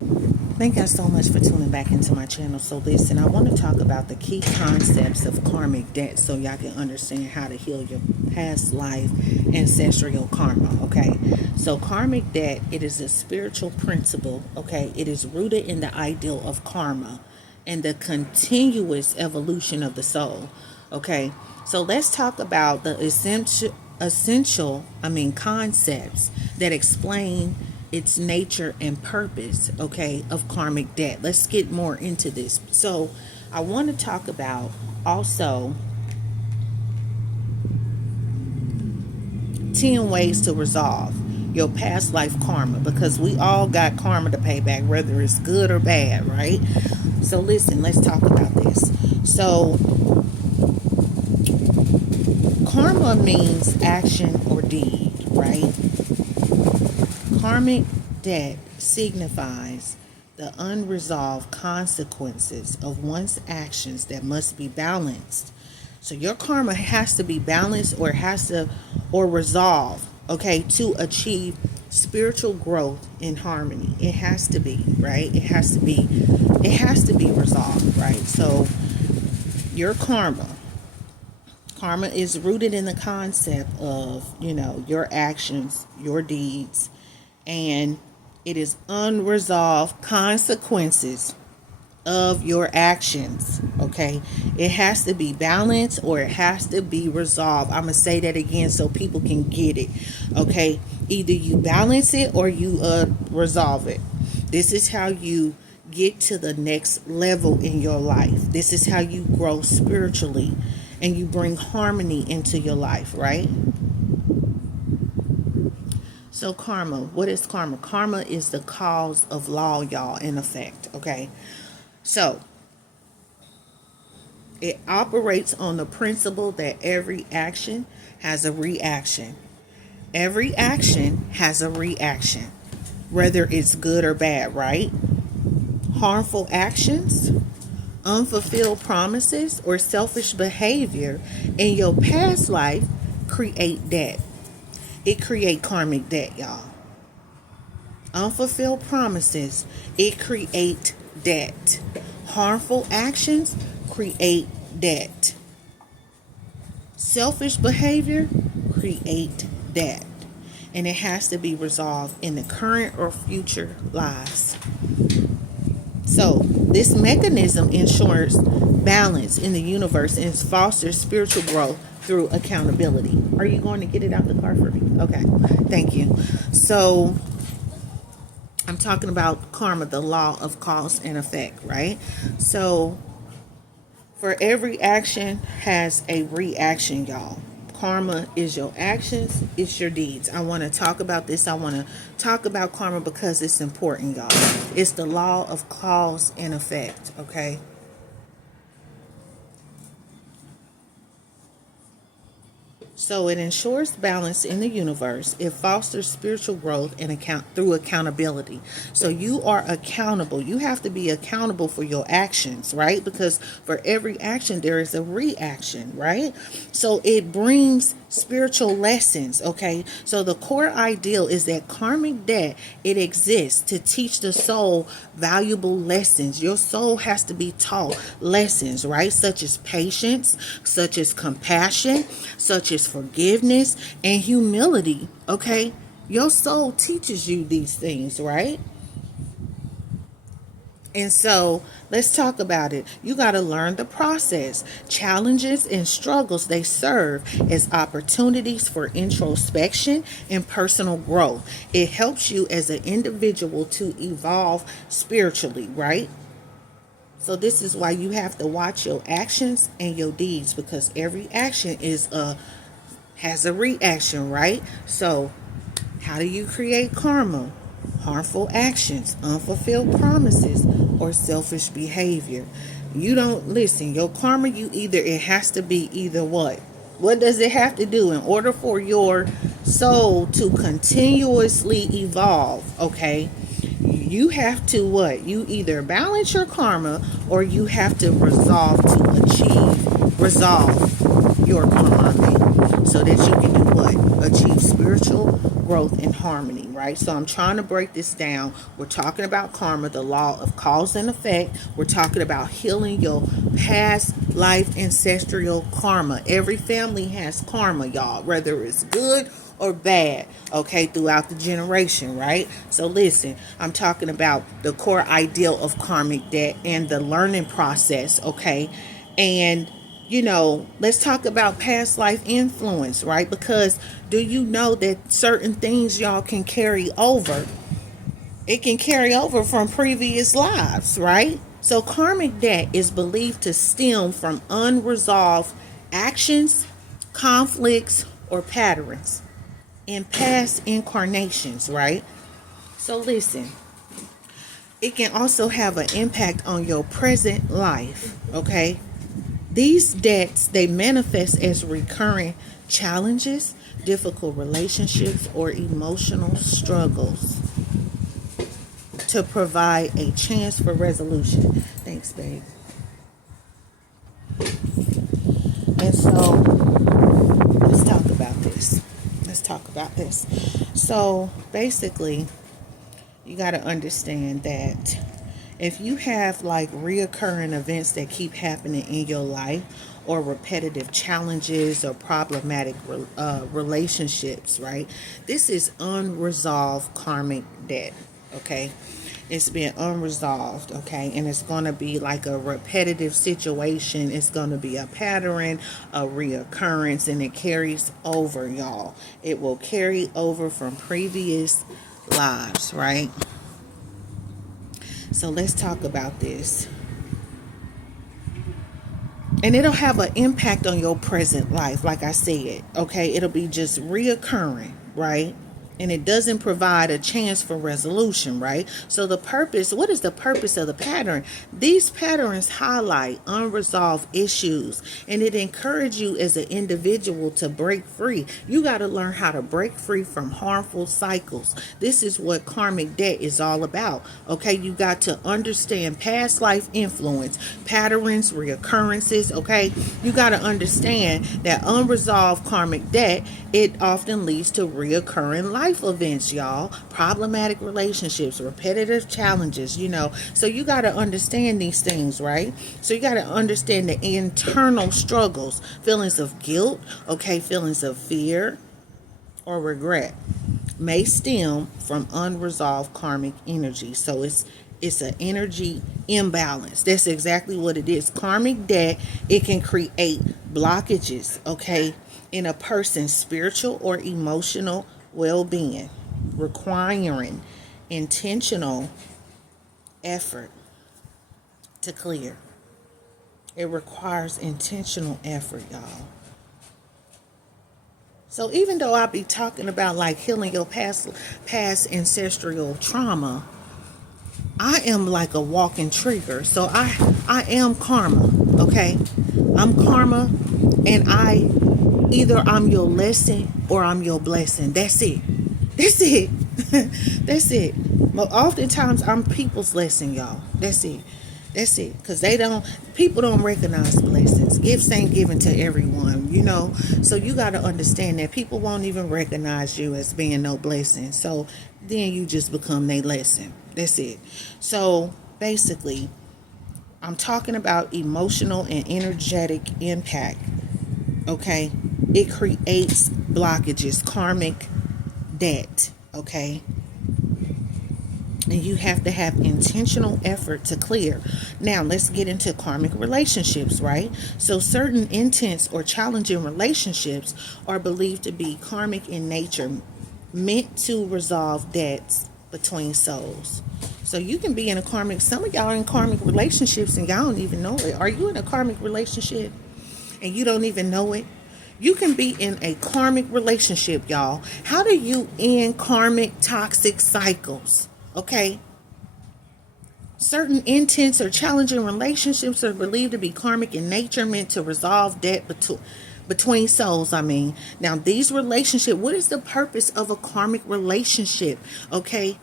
Thank you so much for tuning back into my channel. So listen, I want to talk about the key concepts of karmic debt so y'all can understand how to heal your past life ancestral karma. Okay, so karmic debt, it is a spiritual principle. Okay, it is rooted in the ideal of karma and the continuous evolution of the soul. Okay, so let's talk about the concepts that explain its nature and purpose, okay, of karmic debt. Let's get more into this. So I want to talk about also 10 ways to resolve your past life karma, because we all got karma to pay back, whether it's good or bad, right? So listen, let's talk about this. So karma means action or deed, right? Karmic debt signifies the unresolved consequences of one's actions that must be balanced. So your karma has to be balanced or resolved, okay, to achieve spiritual growth in harmony. It has to be, right? It has to be resolved, right? So your karma is rooted in the concept of, your actions, your deeds, and it is unresolved consequences of your actions. Okay, it has to be balanced or it has to be resolved. I'm gonna say that again so people can get it. Okay, either you balance it or you resolve it. This is how you get to the next level in your life. This is how you grow spiritually and you bring harmony into your life, right? So karma, what is karma? Karma is the cause of law, y'all, in effect, okay? So it operates on the principle that every action has a reaction. Every action has a reaction, whether it's good or bad, right? Harmful actions, unfulfilled promises, or selfish behavior in your past life create debt. It create karmic debt, y'all. Unfulfilled promises, it create debt. Harmful actions create debt. Selfish behavior create debt. And it has to be resolved in the current or future lives. So this mechanism ensures balance in the universe and fosters spiritual growth through accountability. Are you going to get it out the car for me? Okay, thank you. So I'm talking about karma, the law of cause and effect, right? So for every action has a reaction, y'all. Karma is your actions, it's your deeds. I want to talk about this. I want to talk about karma because it's important, y'all. It's the law of cause and effect, okay? So it ensures balance in the universe. It fosters spiritual growth and through accountability. So you are accountable. You have to be accountable for your actions, right? Because for every action there is a reaction, right? So it brings spiritual lessons, okay? So the core ideal is that karmic debt, it exists to teach the soul valuable lessons. Your soul has to be taught lessons, right? Such as patience, such as compassion, such as forgiveness and humility, okay? Your soul teaches you these things, right? And so let's talk about it. You got to learn the process. Challenges and struggles, they serve as opportunities for introspection and personal growth. It helps you as an individual to evolve spiritually, right? So this is why you have to watch your actions and your deeds, because every action has a reaction, right? So how do you create karma? Harmful actions, unfulfilled promises, or selfish behavior. You don't listen. Your karma, it has to be either what? What does it have to do in order for your soul to continuously evolve? Okay. You have to what? You either balance your karma or you have to resolve your karma, so that you can do what? Achieve spiritual growth and harmony, right? So I'm trying to break this down. We're talking about karma, the law of cause and effect. We're talking about healing your past life ancestral karma. Every family has karma, y'all, whether it's good or bad, okay, throughout the generation, right? So listen, I'm talking about the core ideal of karmic debt and the learning process, okay? And let's talk about past life influence, right? Because do you know that certain things, y'all, can carry over? It can carry over from previous lives, right? So karmic debt is believed to stem from unresolved actions, conflicts, or patterns in past incarnations, right? So listen, it can also have an impact on your present life, okay? These debts, they manifest as recurring challenges, difficult relationships, or emotional struggles to provide a chance for resolution. Thanks, babe. And so, let's talk about this. So, basically, you got to understand that if you have like reoccurring events that keep happening in your life, or repetitive challenges or problematic relationships, right? This is unresolved karmic debt, okay? It's been unresolved, okay? And it's going to be like a repetitive situation. It's going to be a pattern, a reoccurrence, and it carries over, y'all. It will carry over from previous lives, right? So let's talk about this. And it'll have an impact on your present life, like I said, okay? It'll be just reoccurring, right? And it doesn't provide a chance for resolution, right? So what is the purpose of the pattern? These patterns highlight unresolved issues, and it encourages you as an individual to break free. You got to learn how to break free from harmful cycles. This is what karmic debt is all about, okay? You got to understand past life influence, patterns, reoccurrences, okay? You got to understand that unresolved karmic debt, it often leads to reoccurring life events, y'all, problematic relationships, repetitive challenges, so you got to understand these things, right? So you got to understand the internal struggles, feelings of guilt, okay, feelings of fear or regret may stem from unresolved karmic energy. So it's an energy imbalance. That's exactly what it is. Karmic debt, it can create blockages, okay, in a person's spiritual or emotional well-being, requiring intentional effort to clear. It requires intentional effort, y'all. So even though I'll be talking about like healing your past ancestral trauma, I am like a walking trigger. So I am karma, okay? I'm karma, and I'm your lesson or I'm your blessing. That's it. That's it. But oftentimes I'm people's lesson, y'all. That's it. Because people don't recognize blessings. Gifts ain't given to everyone, So you got to understand that people won't even recognize you as being no blessing. So then you just become their lesson. That's it. So basically, I'm talking about emotional and energetic impact. Okay? It creates blockages, karmic debt. Okay? And you have to have intentional effort to clear. Now, let's get into karmic relationships, right? So certain intense or challenging relationships are believed to be karmic in nature, meant to resolve debts between souls. So you can be in some of y'all are in karmic relationships and y'all don't even know it. Are you in a karmic relationship and you don't even know it? You can be in a karmic relationship, y'all. How do you end karmic toxic cycles? Okay. Certain intense or challenging relationships are believed to be karmic in nature, meant to resolve debt between souls. Now these relationships, what is the purpose of a karmic relationship? Okay.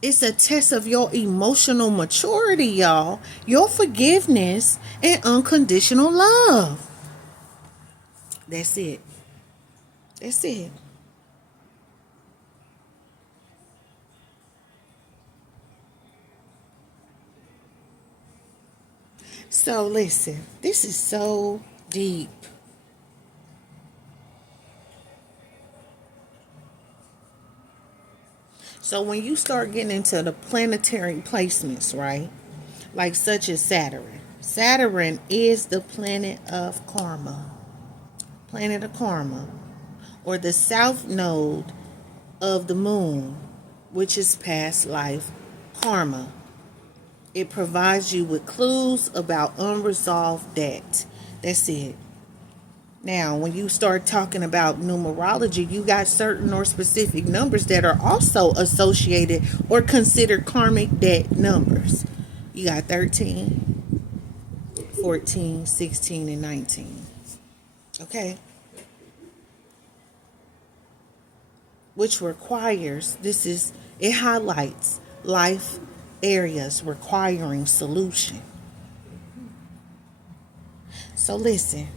It's a test of your emotional maturity, y'all, your forgiveness, and unconditional love. That's it. So listen, this is so deep. So when you start getting into the planetary placements, right? Like such as Saturn. Saturn is the planet of karma. Planet of karma. Or the south node of the moon, which is past life karma. It provides you with clues about unresolved debt. That's it. Now, when you start talking about numerology, you got certain or specific numbers that are also associated or considered karmic debt numbers. You got 13, 14, 16, and 19. Okay? Which requires, it highlights life areas requiring solution. So listen,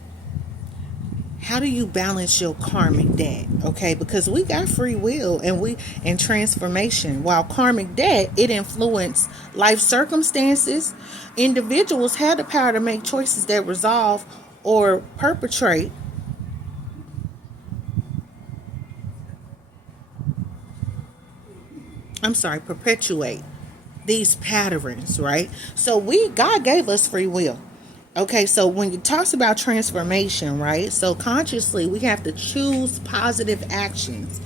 how do you balance your karmic debt? Okay, because we got free will and transformation. While karmic debt, it influences life circumstances. Individuals have the power to make choices that resolve or perpetuate these patterns, right? So God gave us free will. Okay, so when it talks about transformation, right? So consciously, we have to choose positive actions.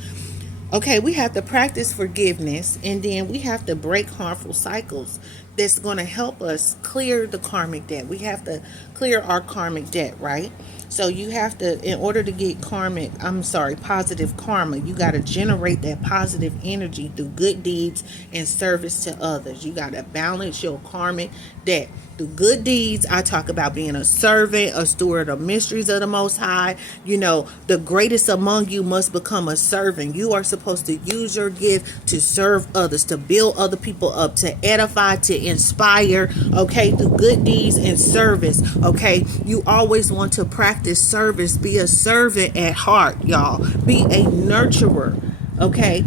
Okay, we have to practice forgiveness, and then we have to break harmful cycles that's going to help us clear the karmic debt. We have to clear our karmic debt, right? So you have to, in order to get positive karma, you got to generate that positive energy through good deeds and service to others. You got to balance your karmic debt. Through good deeds, I talk about being a servant, a steward of mysteries of the Most High. You know, the greatest among you must become a servant. You are supposed to use your gift to serve others, to build other people up, to edify, to inspire, okay, through good deeds and service, okay? You always want to practice service. Be a servant at heart, y'all. Be a nurturer, okay?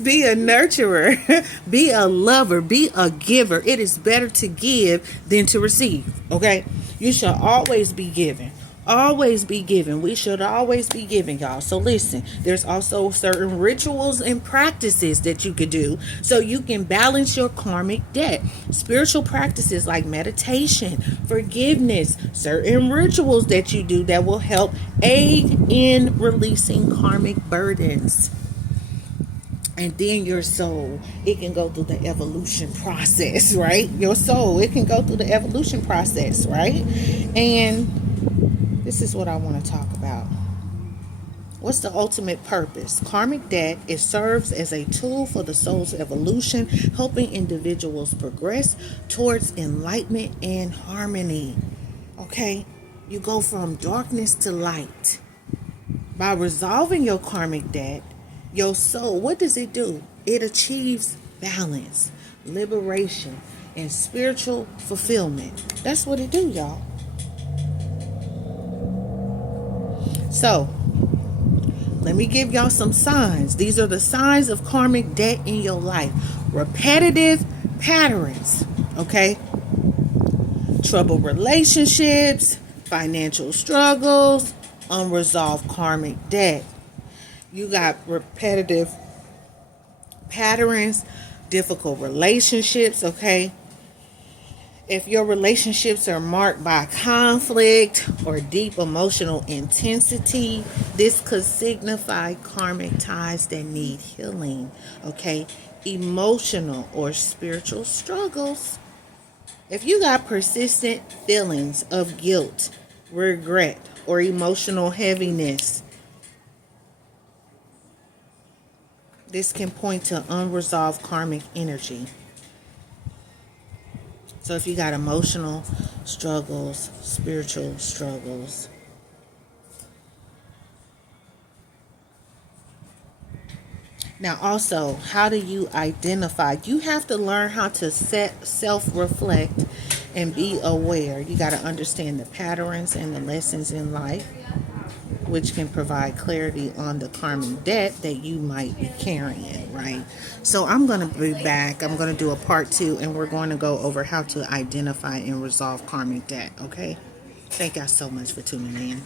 Be a nurturer. Be a lover. Be a giver. It is better to give than to receive. Okay? You should always be giving. Always be giving. We should always be giving, y'all. So listen, there's also certain rituals and practices that you could do so you can balance your karmic debt. Spiritual practices like meditation, forgiveness, certain rituals that you do that will help aid in releasing karmic burdens. And then your soul, it can go through the evolution process, right? Your soul, it can go through the evolution process, right? And this is what I want to talk about. What's the ultimate purpose? Karmic debt, it serves as a tool for the soul's evolution, helping individuals progress towards enlightenment and harmony. Okay? You go from darkness to light. By resolving your karmic debt, your soul, what does it do? It achieves balance, liberation, and spiritual fulfillment. That's what it do, y'all. So, let me give y'all some signs. These are the signs of karmic debt in your life. Repetitive patterns, okay? Troubled relationships, financial struggles, unresolved karmic debt. You got repetitive patterns, difficult relationships, okay? If your relationships are marked by conflict or deep emotional intensity, this could signify karmic ties that need healing, okay? Emotional or spiritual struggles. If you got persistent feelings of guilt, regret, or emotional heaviness, this can point to unresolved karmic energy. So if you got emotional struggles, spiritual struggles. Now also, how do you identify? You have to learn how to self-reflect and be aware. You got to understand the patterns and the lessons in life. which can provide clarity on the karmic debt that you might be carrying, right? So I'm going to be back. I'm going to do a part 2, and we're going to go over how to identify and resolve karmic debt, okay? Thank y'all so much for tuning in.